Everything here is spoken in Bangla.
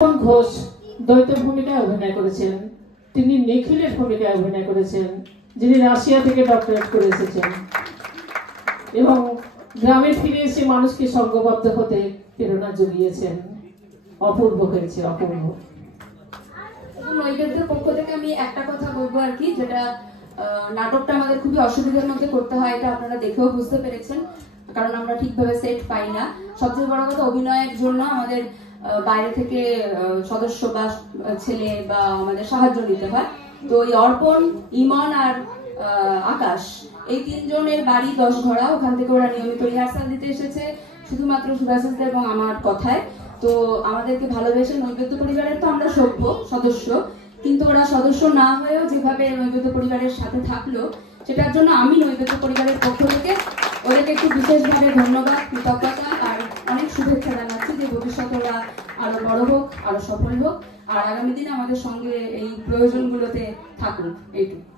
ঘোষ দ্বৈত ভূমিকায় অভিনয় করেছেন। তিনি নিখিলের ভূমিকায় অভিনয় করেছেন, যিনি রাশিয়া থেকে ডক্টরেট করে এসেছেন এবং গ্রামে ফিরে এসে মানুষকে সংঘবদ্ধ হতে প্রেরণা জুগিয়েছেন। অপূর্ব হয়েছে, অপূর্ব। নৈবেদ্যের পক্ষ থেকে আমি একটা কথা বলবো আর কি, যেটা নাটকটা আমাদের খুবই অসুবিধার মধ্যে করতে হয়, এটা আপনারা দেখেও বুঝতে পেরেছেন, কারণ আমরা ঠিকভাবে সেট পাই না। সবচেয়ে বড় কথা, অভিনয়ের জন্য আমাদের বাইরে থেকে সদস্য বা ছেলে বা আমাদের সাহায্য নিতে হয়। তো এই অর্পণ, ইমন আর আকাশ, এই তিনজনের বাড়ি 10 ঘড়া। ওখান থেকে ওরা নিয়মিত রিহার্সাল দিতে এসেছে শুধুমাত্র সুভাষিসদা এবং আমার কথায়। তো আমাদেরকে ভালোবেসে নৈবেদ্য পরিবারের তো আমরা সভ্য সদস্য, কিন্তু ওরা সদস্য না হয়েও যেভাবে নৈবেদ্য পরিবারের সাথে থাকলো, সেটার জন্য আমি নৈবেদ্য পরিবারের পক্ষ থেকে ওদেরকে একটু বিশেষভাবে ধন্যবাদ, কৃতজ্ঞতা আর অনেক শুভেচ্ছা জানাচ্ছি যে ভবিষ্যতে ওরা আরো বড় হোক, আরো সফল হোক, আর আগামী দিনে আমাদের সঙ্গে এই প্রয়োজনগুলোতে থাকুক। এইটুকু।